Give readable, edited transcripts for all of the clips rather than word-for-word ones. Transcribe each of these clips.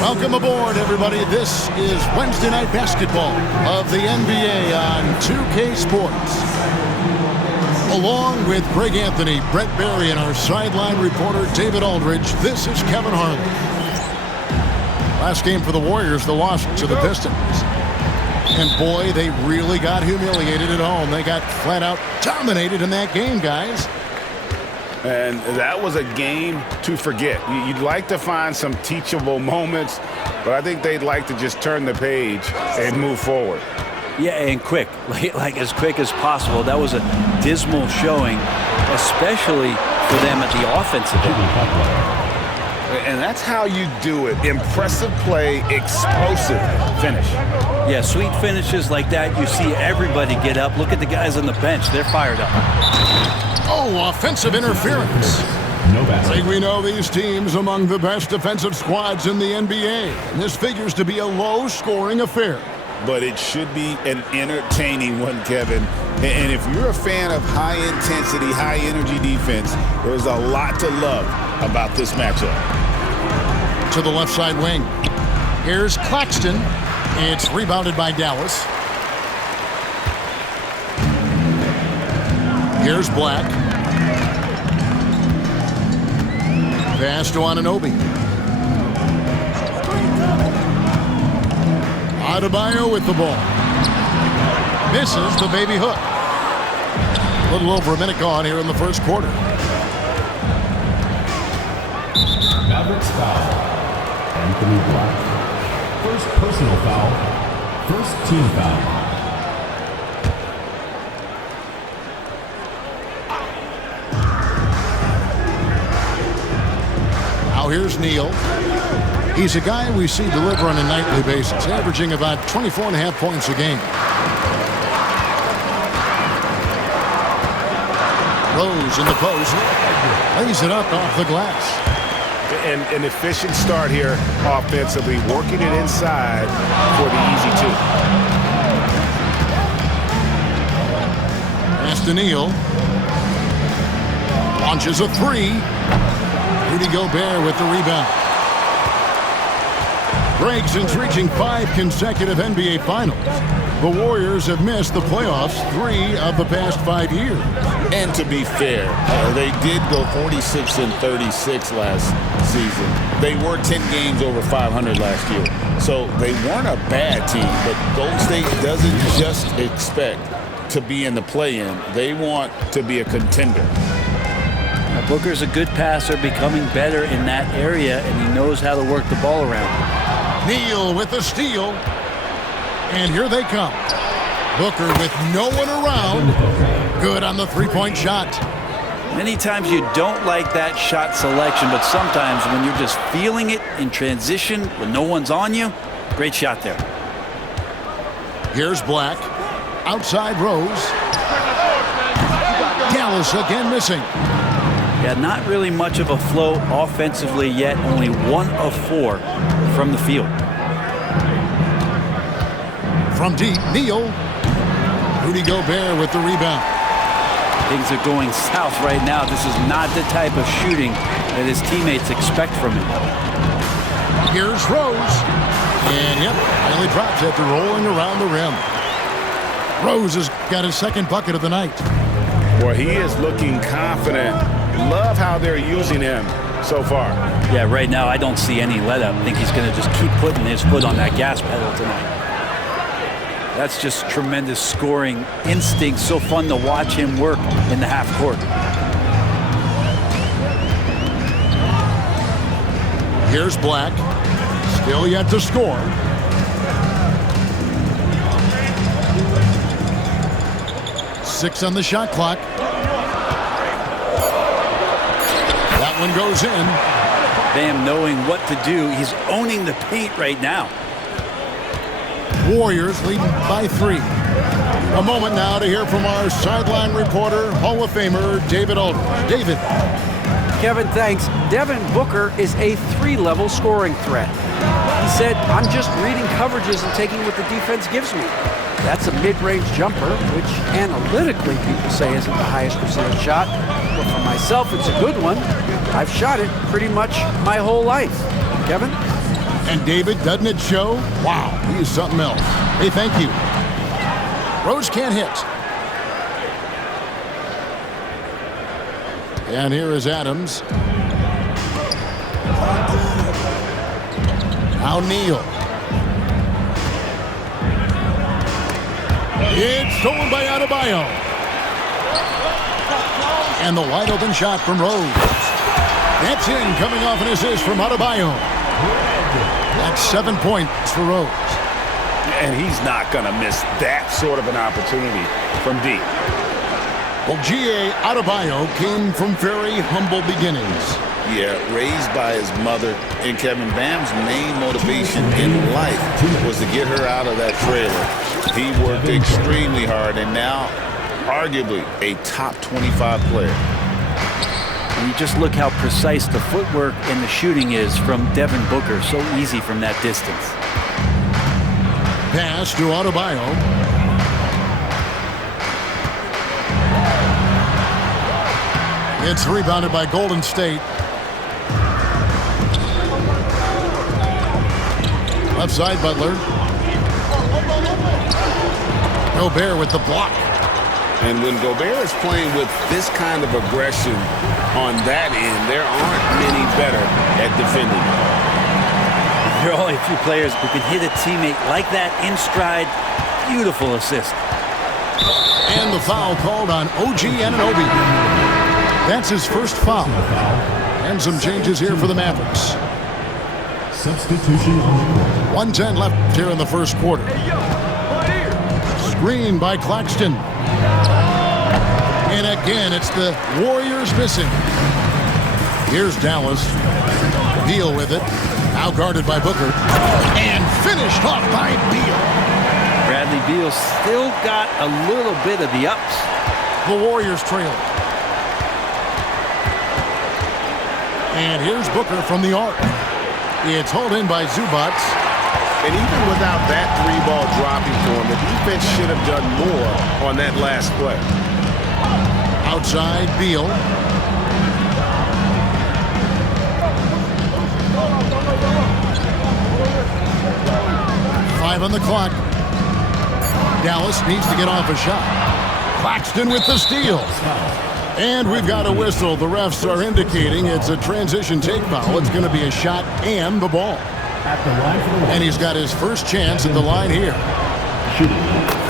Welcome aboard, everybody. This is Wednesday Night Basketball of the NBA on 2K Sports. Along with Greg Anthony, Brett Barry, and our sideline reporter, David Aldridge, this is Kevin Harlan. Last game for the Warriors, the loss to the Pistons. And boy, they really got humiliated at home. They got flat out dominated in that game, guys. And that was a game to forget. You'd like to find some teachable moments, but I think they'd like to just turn the page and move forward. Yeah, and quick, like as quick as possible. That was a dismal showing, especially for them at the offensive end. And that's how you do it. Impressive play, explosive finish. Yeah, sweet finishes like that, you see everybody get up. Look at the guys on the bench. They're fired up. Oh, offensive interference. I think we know these teams among the best defensive squads in the NBA. And this figures to be a low-scoring affair. But it should be an entertaining one, Kevin. And if you're a fan of high-intensity, high-energy defense, there's a lot to love about this matchup. To the left side wing. Here's Claxton. It's rebounded by Dallas. Here's Black. Pass to Anunoby. Adebayo with the ball. Misses the baby hook. A little over a minute gone here in the first quarter. Mavericks foul. Anthony Black. First personal foul. First team foul. Now here's Neal. He's a guy we see deliver on a nightly basis, averaging about 24.5 points a game. Rose in the post. Lays it up off the glass. An efficient start here offensively, working it inside for the easy two. Pass to Neal. Launches a three. Rudy Gobert with the rebound. Gregson's reaching 5 consecutive NBA Finals. The Warriors have missed the playoffs 3 of the past 5 years. And to be fair, they did go 46-36 last season. They were 10 games over 500 last year. So they weren't a bad team, but Golden State doesn't just expect to be in the play-in. They want to be a contender. Now, Booker's a good passer, becoming better in that area, and he knows how to work the ball around. Neal with the steal. And here they come. Booker with no one around. Good on the three-point shot. Many times you don't like that shot selection, but sometimes when you're just feeling it in transition when no one's on you, great shot there. Here's Black. Outside Rose. Dallas again missing. Yeah, not really much of a flow offensively yet. Only 1 of 4 from the field. From deep, Neal. Rudy Gobert with the rebound. Things are going south right now. This is not the type of shooting that his teammates expect from him. Here's Rose. And yep, finally drops after rolling around the rim. Rose has got his second bucket of the night. Boy, he is looking confident. Love how they're using him so far. Yeah, right now I don't see any let up. I think he's going to just keep putting his foot on that gas pedal tonight. That's just tremendous scoring instinct. So fun to watch him work in the half court. Here's Black. Still yet to score. Six on the shot clock. That one goes in. Bam knowing what to do. He's owning the paint right now. Warriors leading by 3. A moment now to hear from our sideline reporter, Hall of Famer David Aldridge. David. Kevin, thanks. Devin Booker is a 3-level scoring threat. He said, I'm just reading coverages and taking what the defense gives me. That's a mid-range jumper, which analytically people say isn't the highest percentage shot. But for myself, it's a good one. I've shot it pretty much my whole life. Kevin? And David, doesn't it show? Wow, he is something else. Hey, thank you. Rose can't hit. And here is Adams. Now Neal. It's stolen by Adebayo. And the wide open shot from Rose. That's in, coming off an assist from Adebayo. That's 7 points for Rose. And he's not going to miss that sort of an opportunity from deep. Well, G.A. Adebayo came from very humble beginnings. Yeah, raised by his mother. And Kevin, Bam's main motivation in life was to get her out of that trailer. He worked extremely hard and now arguably a top 25 player. And you just look how precise the footwork and the shooting is from Devin Booker. So easy from that distance. Pass to Adebayo. It's rebounded by Golden State. Left side, Butler. Gobert with the block. And when Gobert is playing with this kind of aggression on that end, there aren't many better at defending. There are only a few players who can hit a teammate like that in stride. Beautiful assist. And the foul called on OG Anunoby. That's his first foul. And some changes here for the Mavericks. Substitution on the court. 1:10 left here in the first quarter. Screen by Claxton. And again, it's the Warriors missing. Here's Dallas. Beal with it. Now guarded by Booker. And finished off by Beal. Bradley Beal still got a little bit of the ups. The Warriors trail. And here's Booker from the arc. It's hauled in by Zubac. And even without that three-ball dropping for him, the defense should have done more on that last play. Outside, Beal. Five on the clock. Dallas needs to get off a shot. Claxton with the steal. And we've got a whistle. The refs are indicating it's a transition take foul. It's going to be a shot and the ball. And he's got his first chance at the line here.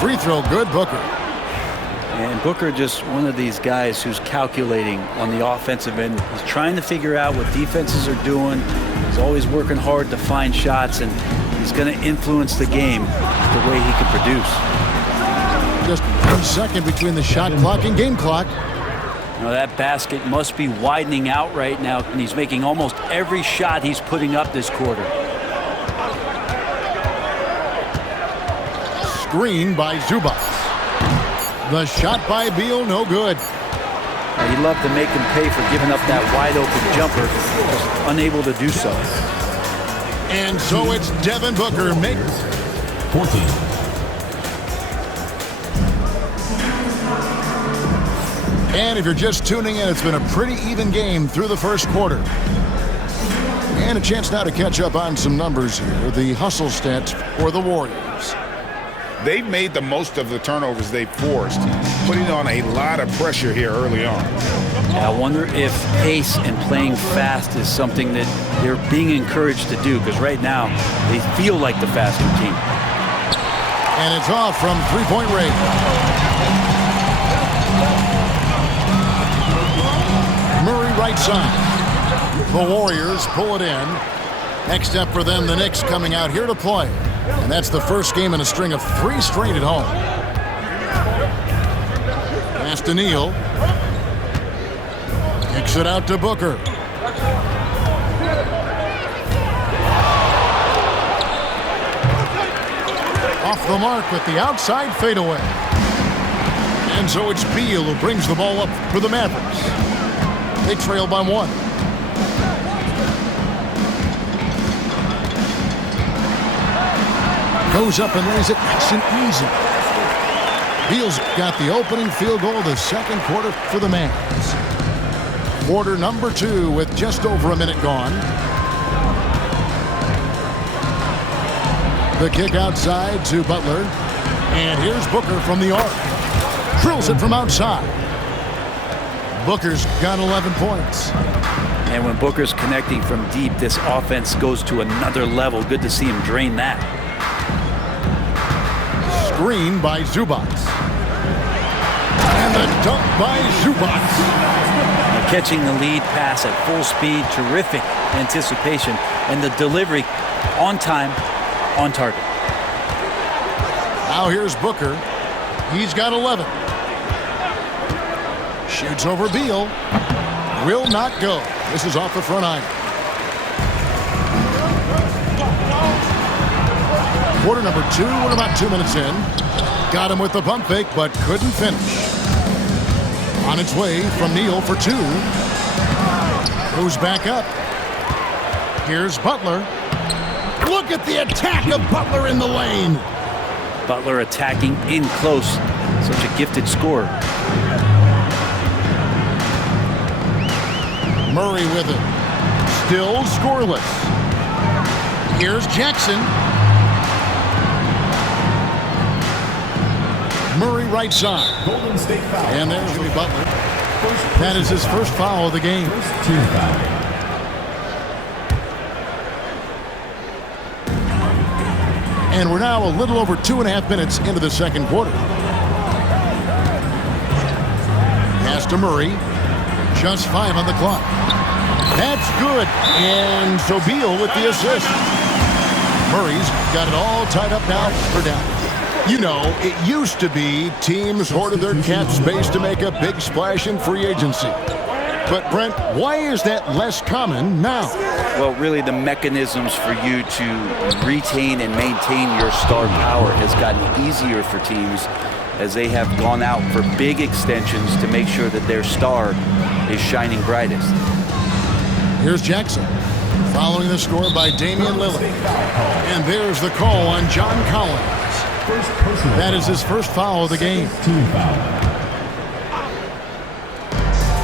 Free throw good, Booker. And Booker just one of these guys who's calculating on the offensive end. He's trying to figure out what defenses are doing. He's always working hard to find shots, and he's going to influence the game the way he can produce. Just 1 second between the shot clock and game clock. Now that basket must be widening out right now, and he's making almost every shot he's putting up this quarter. Screen by Zubac. The shot by Beal, no good. He'd love to make him pay for giving up that wide open jumper, just unable to do so. And so it's Devin Booker makes 14. And if you're just tuning in, it's been a pretty even game through the first quarter. And a chance now to catch up on some numbers here. The hustle stats for the Warriors. They've made the most of the turnovers they've forced, putting on a lot of pressure here early on. Yeah, I wonder if pace and playing fast is something that they're being encouraged to do, because right now they feel like the faster team. And it's off from three-point range. Murray right side. The Warriors pull it in. Next up for them, the Knicks coming out here to play. And that's the first game in a string of 3 straight at home. Pass to Neal. Kicks it out to Booker. Off the mark with the outside fadeaway. And so it's Beal who brings the ball up for the Mavericks. They trail by 1. Goes up and lays it nice and easy. Beal's got the opening field goal of the second quarter for the Mavs. Quarter number 2 with just over a minute gone. The kick outside to Butler. And here's Booker from the arc. Drills it from outside. Booker's got 11 points. And when Booker's connecting from deep, this offense goes to another level. Good to see him drain that. Screen by Zubac. And the dunk by Zubac. Catching the lead pass at full speed, terrific anticipation, and the delivery on time, on target. Now here's Booker. He's got 11. Shoots over Beal. Will not go. This is off the front iron. Quarter number 2. We're about 2 minutes in. Got him with the pump fake, but couldn't finish. On its way from Neal for 2. Goes back up. Here's Butler. Look at the attack of Butler in the lane. Butler attacking in close. Such a gifted scorer. Murray with it. Still scoreless. Here's Jackson. Murray right side. Golden State foul. And there's Jimmy Butler. That is his first foul of the game. First team foul. And we're now a little over 2.5 minutes into the second quarter. Pass to Murray. Just 5 on the clock. That's good. And so Beal with the assist. Murray's got it all tied up now for down. You know, it used to be teams hoarded their cap space to make a big splash in free agency. But, Brent, why is that less common now? Well, really, the mechanisms for you to retain and maintain your star power has gotten easier for teams as they have gone out for big extensions to make sure that their star is shining brightest. Here's Jackson, following the score by Damian Lillard. And there's the call on John Collins. That is his first foul of the game. Team foul.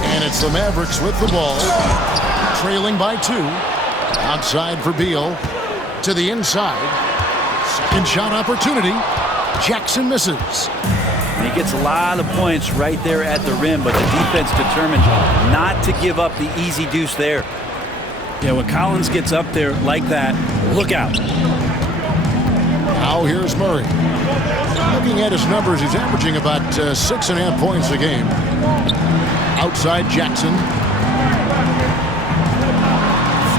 And it's the Mavericks with the ball, trailing by 2. Outside for Beal, to the inside. Second shot opportunity. Jackson misses. And he gets a lot of points right there at the rim, but the defense determined not to give up the easy deuce there. Yeah, when Collins gets up there like that, look out. Now here's Murray. Looking at his numbers, he's averaging about 6.5 points a game. Outside Jackson.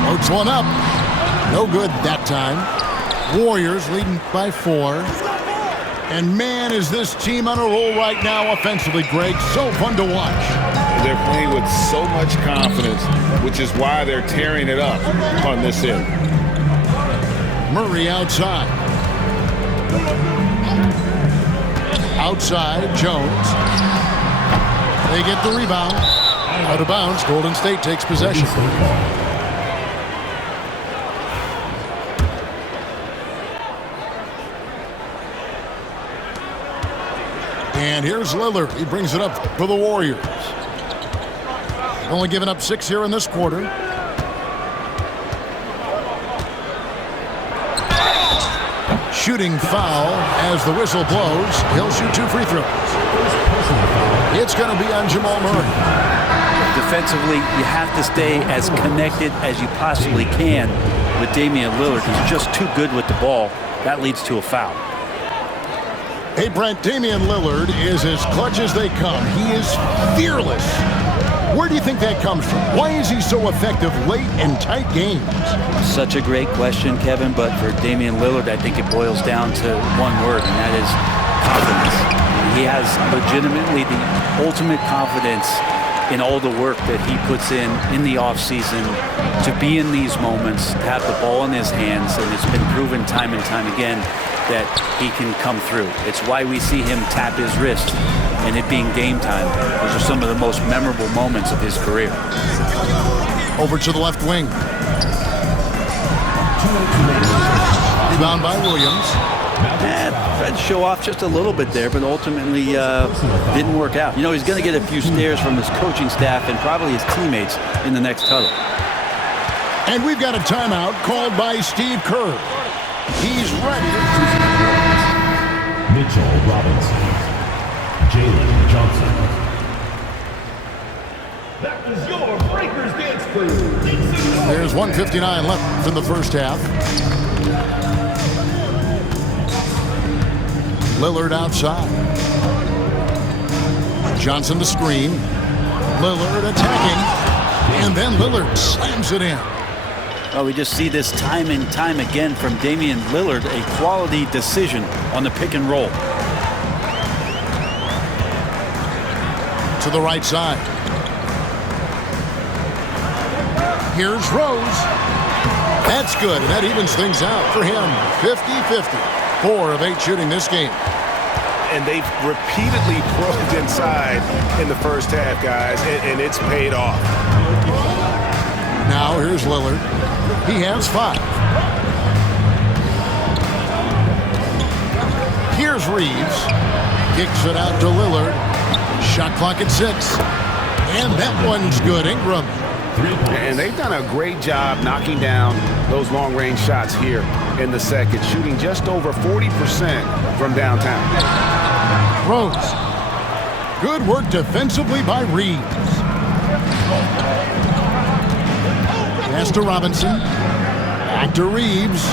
Floats one up. No good that time. Warriors leading by 4. And man, is this team on a roll right now offensively, Greg. So fun to watch. They're playing with so much confidence, which is why they're tearing it up on this end. Murray outside. Outside, Jones. They get the rebound. Out of bounds, Golden State takes possession. And here's Lillard. He brings it up for the Warriors. Only giving up 6 here in this quarter. Shooting foul as the whistle blows. He'll shoot 2 free throws. It's going to be on Jamal Murray. Defensively, you have to stay as connected as you possibly can with Damian Lillard. He's just too good with the ball. That leads to a foul. Hey, Brent, Damian Lillard is as clutch as they come. He is fearless. Where do you think that comes from? Why is he so effective late in tight games? Such a great question, Kevin, but for Damian Lillard, I think it boils down to one word, and that is confidence. He has legitimately the ultimate confidence in all the work that he puts in the offseason to be in these moments, to have the ball in his hands, and it's been proven time and time again that he can come through. It's why we see him tap his wrist and it being game time. Those are some of the most memorable moments of his career. Over to the left wing. Rebound by Williams. Tried to show off just a little bit there, but ultimately didn't work out. You know, he's going to get a few stares from his coaching staff and probably his teammates in the next huddle. And we've got a timeout called by Steve Kerr. He's ready. Mitchell Robinson. Jalen Johnson. That was your Breakers Dance Crew. There's 1:59 left in the first half. Lillard outside. Johnson to screen. Lillard attacking. And then Lillard slams it in. Well, we just see this time and time again from Damian Lillard, a quality decision on the pick and roll. To the right side. Here's Rose. That's good, and that evens things out for him. 50-50. 4 of 8 shooting this game. And they've repeatedly probed inside in the first half, guys, and it's paid off. Now here's Lillard. He has 5. Here's Reeves. Kicks it out to Lillard. Shot clock at 6. And that one's good. Ingram. And they've done a great job knocking down those long-range shots here in the second, shooting just over 40% from downtown. Rose. Good work defensively by Reeves. Pass to Robinson. Back to Reeves.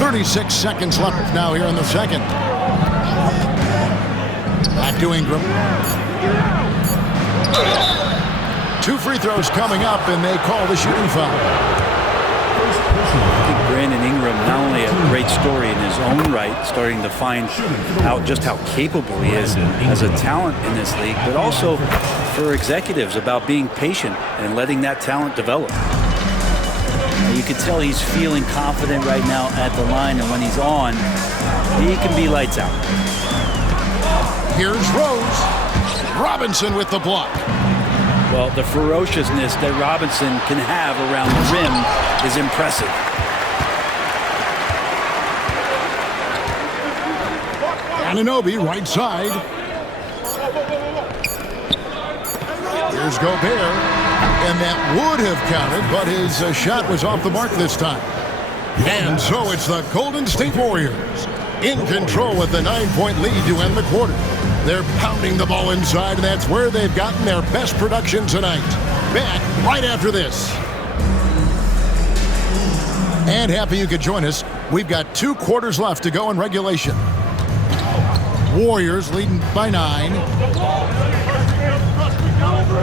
.36 seconds left now here in the second. Back to Ingram. 2 free throws coming up, and they call the shooting foul. I think Brandon Ingram, not only a great story in his own right, starting to find out just how capable he is as a talent in this league, but also for executives about being patient and letting that talent develop. You can tell he's feeling confident right now at the line, and when he's on, he can be lights out. Here's Rose. Robinson with the block. Well, the ferociousness that Robinson can have around the rim is impressive. Anunoby right side. Here's Gobert. And that would have counted, but his shot was off the mark this time. And so it's the Golden State Warriors in control with the 9-point lead to end the quarter. They're pounding the ball inside, and that's where they've gotten their best production tonight. Back right after this. And happy you could join us. We've got 2 quarters left to go in regulation. Warriors leading by 9.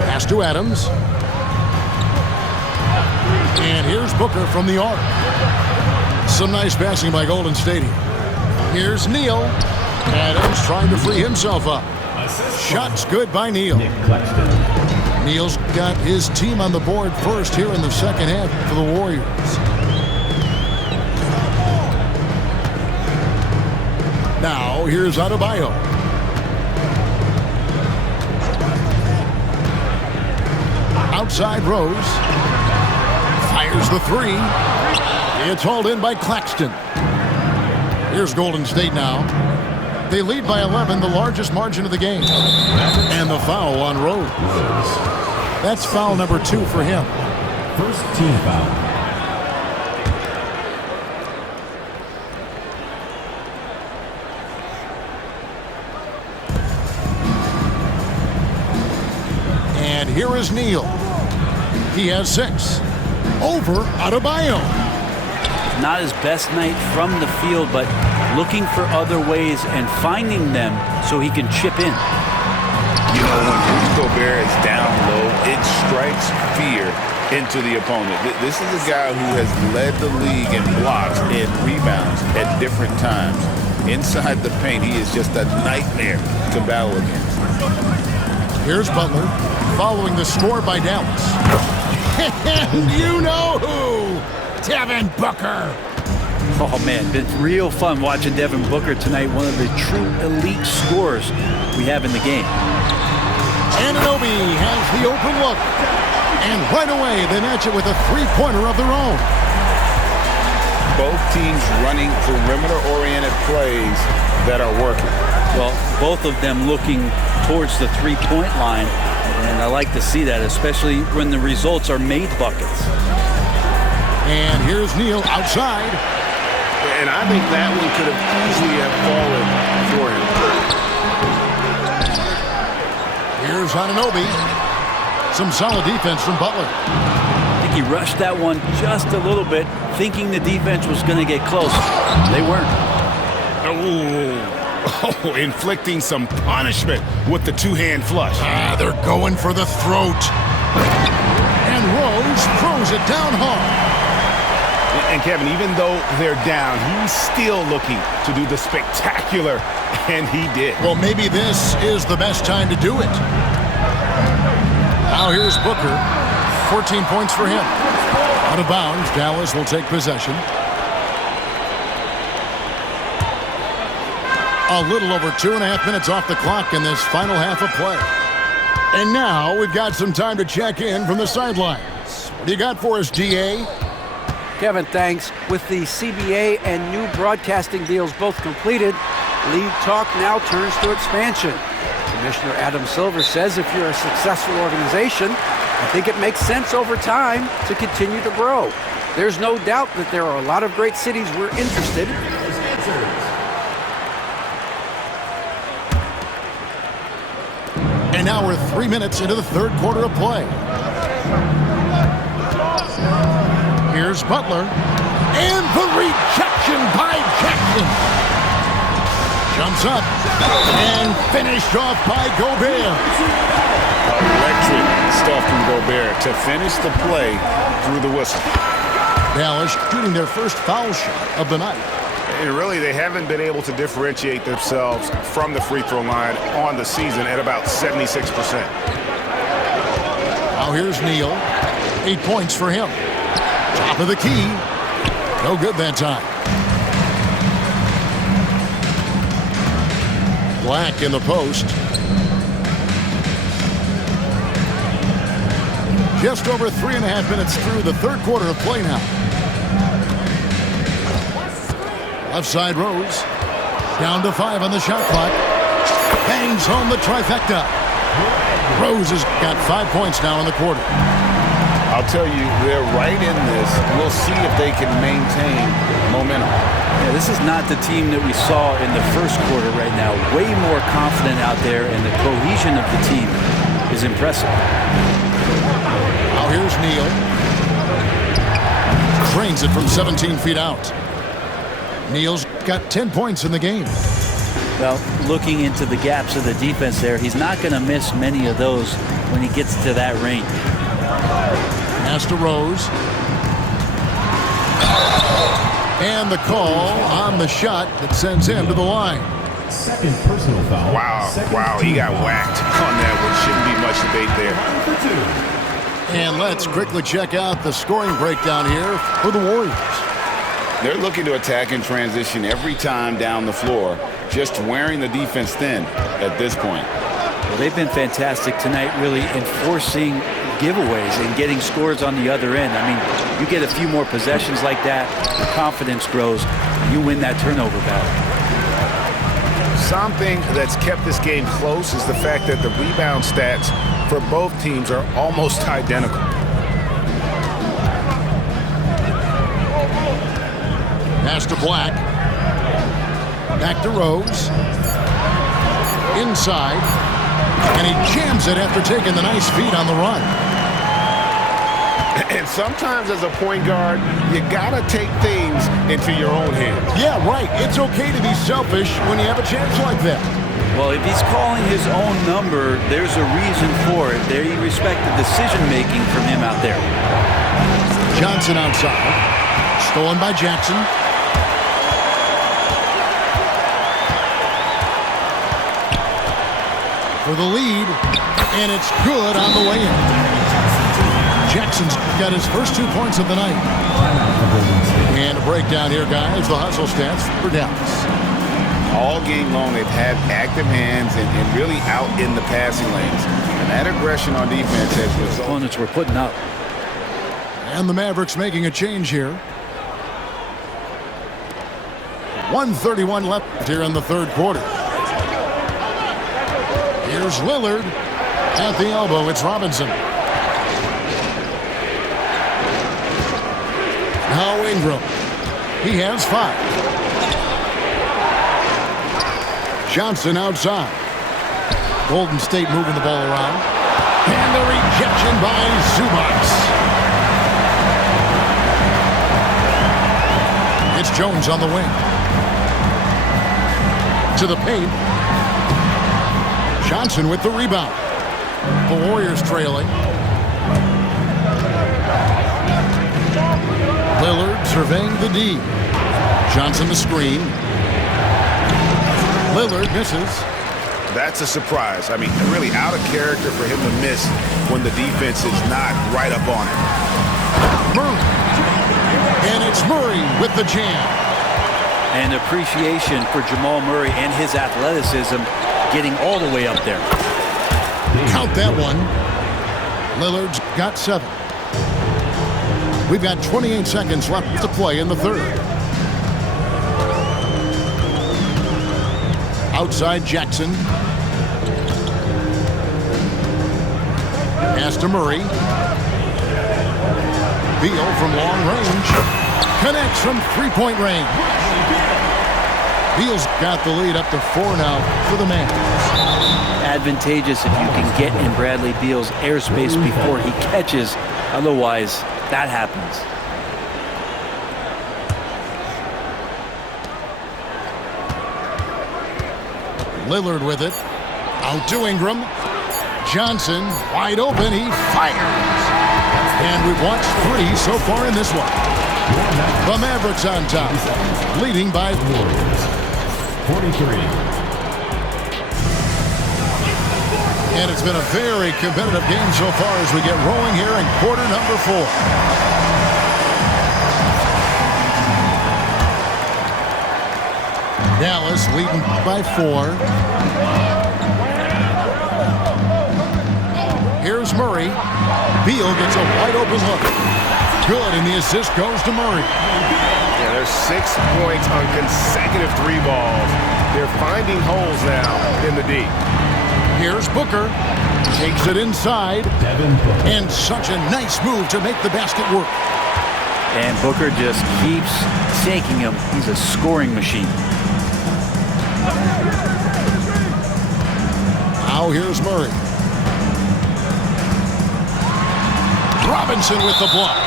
Pass to Adams. And here's Booker from the arc. Some nice passing by Golden State here. Here's Neal. Adams trying to free himself up. Shots good by Neal. Neal's got his team on the board first here in the second half for the Warriors. Now here's Adebayo. Outside Rose. Fires the 3. It's hauled in by Claxton. Here's Golden State now. They lead by 11, the largest margin of the game. And the foul on Rose. That's foul number 2 for him. First team foul. And here is Neal. He has 6. Over Adebayo. Not his best night from the field, but looking for other ways and finding them so he can chip in. You know, when Rudy Gobert is down low, it strikes fear into the opponent. This is a guy who has led the league in blocks and rebounds at different times. Inside the paint, he is just a nightmare to battle against. Here's Butler, following the score by Dallas. And you know who? Devin Booker. Oh, man, been real fun watching Devin Booker tonight. One of the true elite scorers we have in the game. Anunoby has the open look. And right away, they match it with a 3-pointer of their own. Both teams running perimeter-oriented plays that are working. Well, both of them looking towards the 3-point line. And And I like to see that, especially when the results are made buckets. And here's Neal outside. And I think that one could have easily have fallen for him. Here's Anunoby. Some solid defense from Butler. I think he rushed that one just a little bit, thinking the defense was going to get close. They weren't. Oh, inflicting some punishment with the two-hand flush. They're going for the throat. And Rose throws it down hard. And Kevin, even though they're down, he's still looking to do the spectacular, and he did. Well, maybe this is the best time to do it. Now here's Booker. 14 points for him. Out of bounds, Dallas will take possession. A little over 2.5 minutes off the clock in this final half of play. And now we've got some time to check in from the sidelines. What do you got for us, DA? Kevin, thanks. With the CBA and new broadcasting deals both completed, league talk now turns to expansion. Commissioner Adam Silver says if you're a successful organization, I think it makes sense over time to continue to grow. There's no doubt that there are a lot of great cities we're interested in. And now we're 3 minutes into the third quarter of play. Here's Butler. And the rejection by Jackson. Jumps up. And finished off by Gobert. Electric stuff from Gobert to finish the play through the whistle. Dallas shooting their first foul shot of the night. And really, they haven't been able to differentiate themselves from the free throw line on the season at about 76%. Now here's Neal. 8 points for him. Top of the key. No good that time. Black in the post. Just over 3.5 minutes through the third quarter of play now. Left side Rose. Down to 5 on the shot clock. Bangs home the trifecta. Rose has got 5 points now in the quarter. I'll tell you, they're right in this. We'll see if they can maintain momentum. Yeah, this is not the team that we saw in the first quarter right now. Way more confident out there, and the cohesion of the team is impressive. Now here's Neal. Trains it from 17 feet out. Neal's got 10 points in the game. Well, looking into the gaps of the defense there, he's not going to miss many of those when he gets to that range. Pass to Rose. And the call on the shot that sends him to the line. Second personal foul. Wow, he got whacked on that one. Shouldn't be much debate there. And let's quickly check out the scoring breakdown here for the Warriors. They're looking to attack in transition every time down the floor, just wearing the defense thin at this point. Well, they've been fantastic tonight, really enforcing giveaways and getting scores on the other end. I mean, you get a few more possessions like that, the confidence grows, you win that turnover battle. Something that's kept this game close is the fact that the rebound stats for both teams are almost identical. Pass to Black. Back to Rose. Inside. And he jams it after taking the nice feed on the run. And sometimes as a point guard, you gotta take things into your own hands. Yeah, right. It's okay to be selfish when you have a chance like that. Well, if he's calling his own number, there's a reason for it. They respect the decision-making from him out there. Johnson outside. Stolen by Jackson. For the lead, and it's good on the way in. Jackson's got his first 2 points of the night. And a breakdown here, guys. The hustle stats for Dallas. All game long, they've had active hands and really out in the passing lanes. And that aggression on defense has resulted. Opponents were putting up. And the Mavericks making a change here. 1:31 left here in the third quarter. Here's Lillard. At the elbow, it's Robinson. Now Ingram. He has 5. Johnson outside. Golden State moving the ball around. And the rejection by Zubac. It's Jones on the wing. To the paint. Johnson with the rebound. The Warriors trailing. Lillard surveying the D. Johnson the screen. Lillard misses. That's a surprise. I mean, really out of character for him to miss when the defense is not right up on it. Murray. And it's Murray with the jam. And appreciation for Jamal Murray and his athleticism getting all the way up there. Count that one. Lillard's got 7. We've got 28 seconds left to play in the third. Outside Jackson. Pass to Murray. Beal from long range. Connects from three-point range. Beal's got the lead up to 4 now for the Mavs. Advantageous if you can get in Bradley Beal's airspace before he catches. Otherwise, that happens. Lillard with it. Out to Ingram. Johnson wide open. He fires. And we've watched 3 so far in this one. The Mavericks on top, leading by 43. And it's been a very competitive game so far as we get rolling here in quarter number 4. Dallas leading by 4. Here's Murray. Beal gets a wide open look. Good, and the assist goes to Murray. Yeah, there's 6 points on consecutive 3 balls. They're finding holes now in the D. Here's Booker. Takes it inside. And such a nice move to make the basket work. And Booker just keeps taking him. He's a scoring machine. Now here's Murray. Robinson with the block.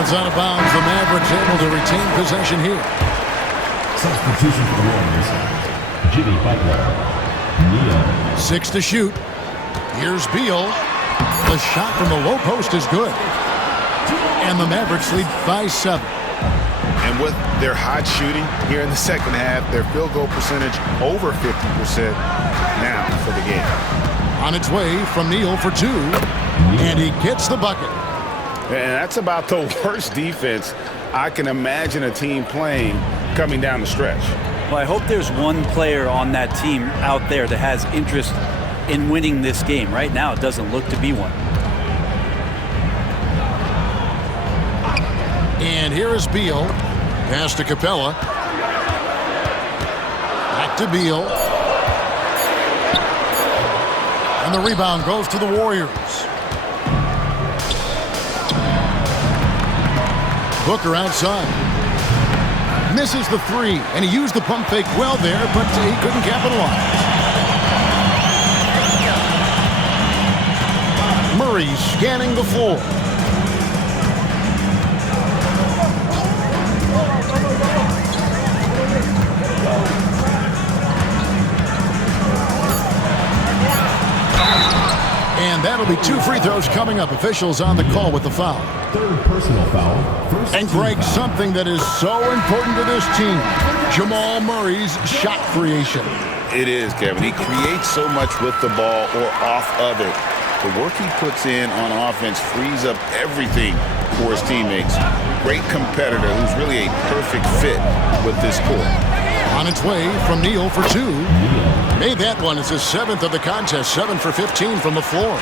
It's out of bounds. The Mavericks able to retain possession here. Substitution for the Warriors. Jimmy Butler. 6 to shoot. Here's Beal. The shot from the low post is good. And the Mavericks lead by 7. And with their hot shooting here in the second half, their field goal percentage over 50% now for the game. On its way from Neal for 2. And he gets the bucket. And that's about the worst defense I can imagine a team playing coming down the stretch. Well, I hope there's one player on that team out there that has interest in winning this game. Right now, it doesn't look to be one. And here is Beal. Pass to Capella. Back to Beal. And the rebound goes to the Warriors. Booker outside. Misses the 3, and he used the pump fake well there, but he couldn't capitalize. Murray scanning the floor. And that'll be 2 free throws coming up. Officials on the call with the foul. 3rd personal foul. First And Greg, something that is so important to this team, Jamal Murray's shot creation. It is, Kevin. He creates so much with the ball or off of it. The work he puts in on offense frees up everything for his teammates. Great competitor who's really a perfect fit with this court. On its way from Neal for 2. Made that one. It's his 7th of the contest. 7 for 15 from the floor.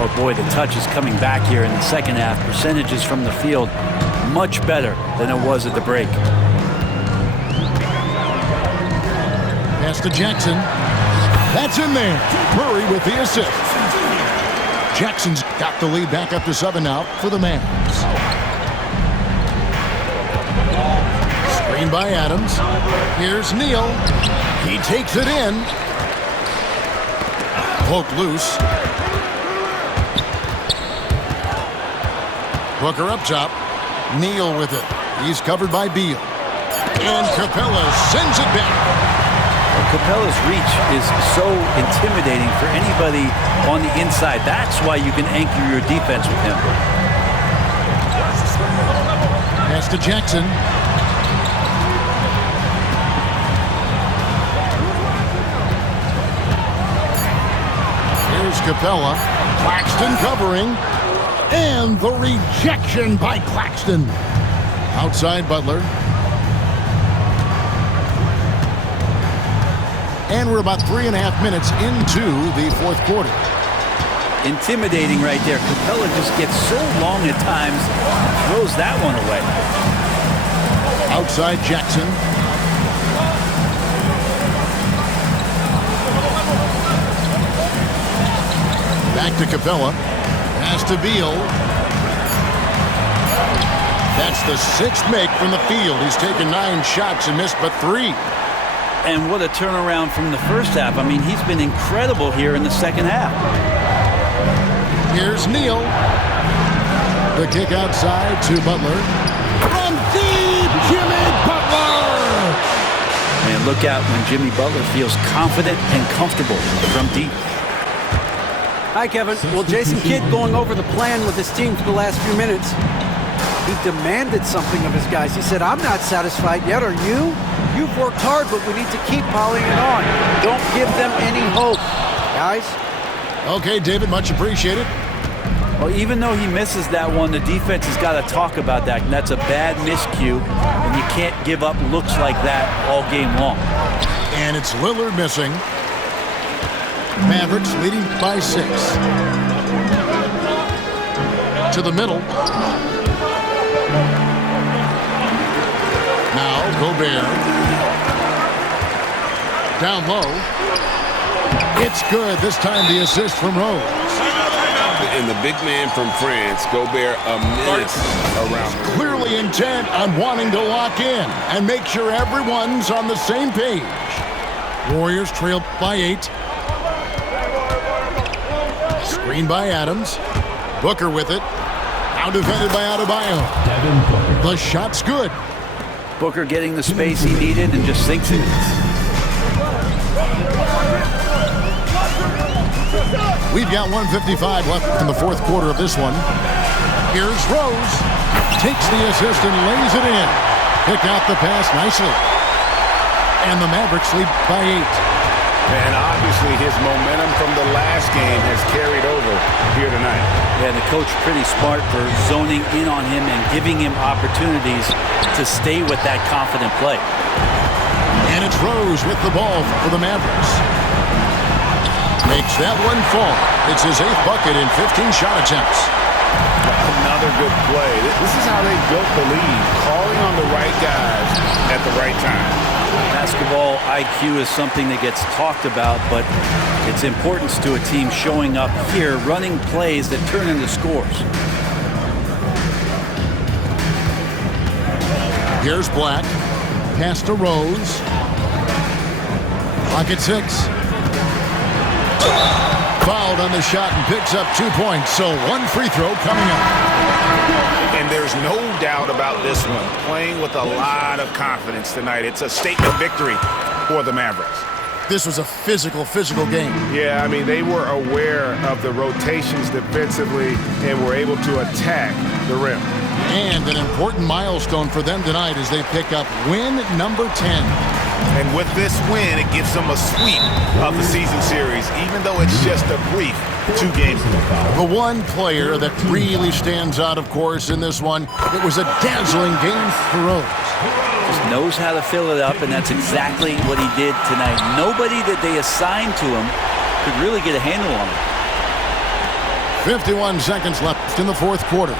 Oh boy, the touch is coming back here in the second half. Percentages from the field much better than it was at the break. Pass to Jackson. That's in there. Murray with the assist. Jackson's got the lead back up to 7 now for the Mavs. Screen by Adams. Here's Neal. He takes it in. Poked loose. Booker up top. Neal with it. He's covered by Beal. And Capella sends it back. Capella's reach is so intimidating for anybody on the inside. That's why you can anchor your defense with him. Pass to Jackson. Here's Capella. Claxton covering. And the rejection by Claxton. Outside Butler. And we're about 3.5 minutes into the fourth quarter. Intimidating right there. Capella just gets so long at times, throws that one away. Outside Jackson. Back to Capella. Pass to Beal. That's the 6th make from the field. He's taken 9 shots and missed but 3. And what a turnaround from the first half. I mean, he's been incredible here in the second half. Here's Neal. The kick outside to Butler. From deep, Jimmy Butler! Man, look out when Jimmy Butler feels confident and comfortable from deep. Hi, Kevin. Well, Jason Kidd going over the plan with his team for the last few minutes. He demanded something of his guys. He said, I'm not satisfied yet, are you? You've worked hard, but we need to keep piling it on. Don't give them any hope, guys. Okay, David, much appreciated. Well, even though he misses that one, the defense has got to talk about that. And that's a bad miscue, and you can't give up looks like that all game long. And it's Lillard missing. Mavericks leading by 6. To the middle. Now Gobert. Down low. It's good. This time the assist from Rose. And the big man from France, Gobert, a menace around. Clearly intent on wanting to lock in and make sure everyone's on the same page. Warriors trail by 8. Screen by Adams. Booker with it. Now defended by Adebayo. The shot's good. Booker getting the space he needed and just sinks it. We've got 1:55 left in the fourth quarter of this one. Here's Rose. Takes the assist and lays it in. Pick out the pass nicely. And the Mavericks lead by 8. And obviously his momentum from the last game has carried over here tonight. Yeah, the coach pretty smart for zoning in on him and giving him opportunities to stay with that confident play. And it's Rose with the ball for the Mavericks. Makes that one fall. It's his 8th bucket in 15 shot attempts. Another good play. This is how they built the lead, calling on the right guys at the right time. Basketball IQ is something that gets talked about, but its importance to a team showing up here, running plays that turn into scores. Here's Black. Pass to Rose. Clock at 6. Fouled on the shot and picks up 2 points, so 1 free throw coming up. And there's no doubt about this one. Playing with a lot of confidence tonight. It's a statement victory for the Mavericks. This was a physical game. Yeah, I mean, they were aware of the rotations defensively and were able to attack the rim. And an important milestone for them tonight as they pick up win number 10. And with this win, it gives them a sweep of the season series, even though it's just a brief 2 games. The one player that really stands out, of course, in this one, it was a dazzling game for Rose. Just knows how to fill it up, and that's exactly what he did tonight. Nobody that they assigned to him could really get a handle on him. 51 seconds left in the fourth quarter.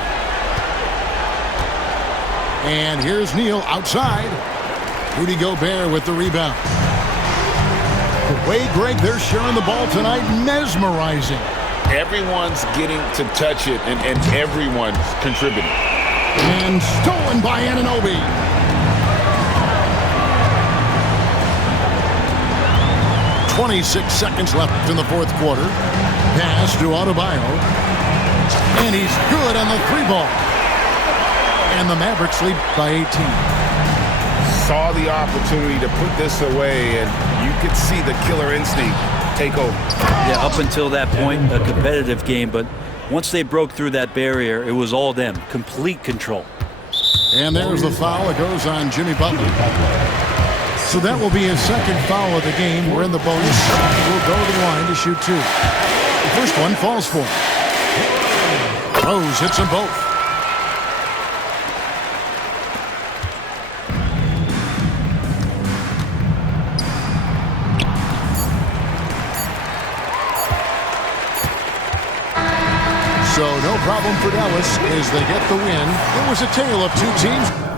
And here's Neal outside. Rudy Gobert with the rebound. The way, Greg, they're sharing the ball tonight, mesmerizing. Everyone's getting to touch it, and everyone's contributing. And stolen by Anunoby. 26 seconds left in the fourth quarter. Pass to Adebayo. And he's good on the three ball. And the Mavericks lead by 18. Saw the opportunity to put this away, and you could see the killer instinct take over. Yeah, up until that point, a competitive game, but once they broke through that barrier, it was all them. Complete control. And there's the foul. It goes on Jimmy Butler. So that will be his second foul of the game. We're in the bonus. We'll go to the line to shoot two. The first one falls for him. Rose hits them both. So no problem for Dallas as they get the win. It was a tale of two teams.